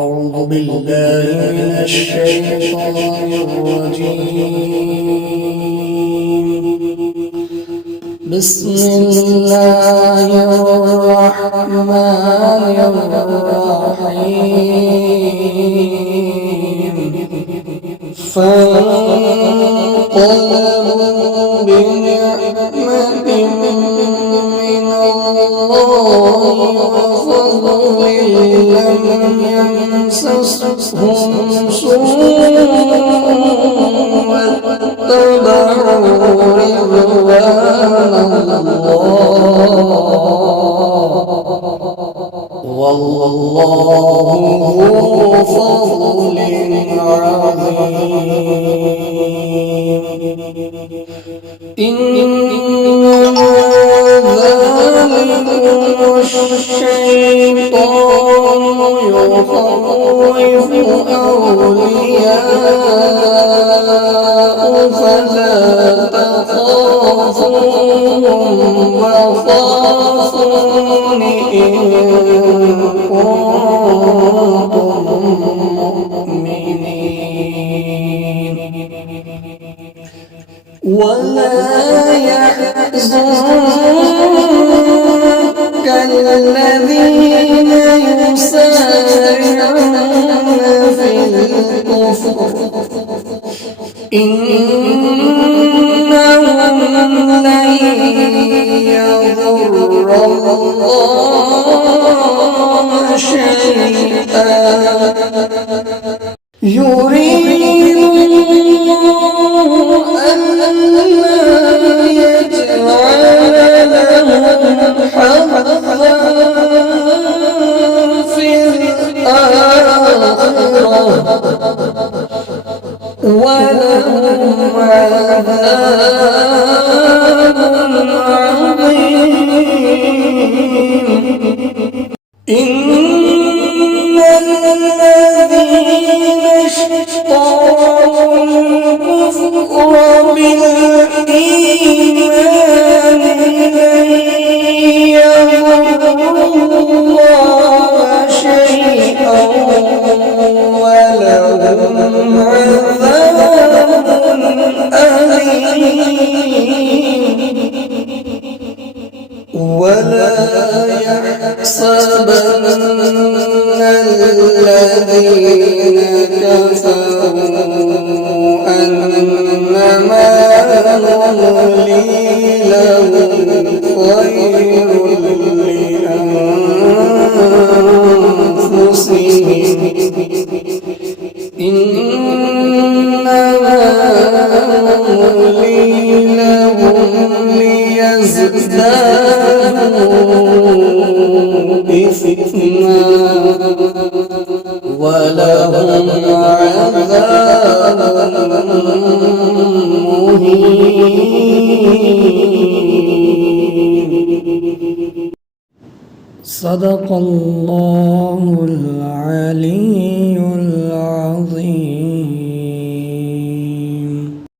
أعوذ بالله من الشيطان الرجيم. بسم الله الرحمن الرحيم. فانقلبوا بنعمة من الله وفضل لم يمسسهم سوء واتبعوا رضوان الله والله ذو فضل عظيم. إنما ذلكم الشيطان يخوف أولياءه فلا تخافوهم وخافون إن كنتم مؤمنين. ولا يحزنك الذين يسارعون في الكفر إنهم لن يضروا الله شيئا يريد الله ألا يجعل لهم حظا في الآخرة ولهم عذاب عظيم. إن الذين اشتروا الكفر بالإيمان لن يضروا الله شيئا ولهم عذاب أليم. ولا يحسبن الذين كفروا أنما نملي لهم خير لأنفسهم إنما نملي لهم ليزدادوا إثما ولهم عذاب مهين. صدق الله العلي العظيم.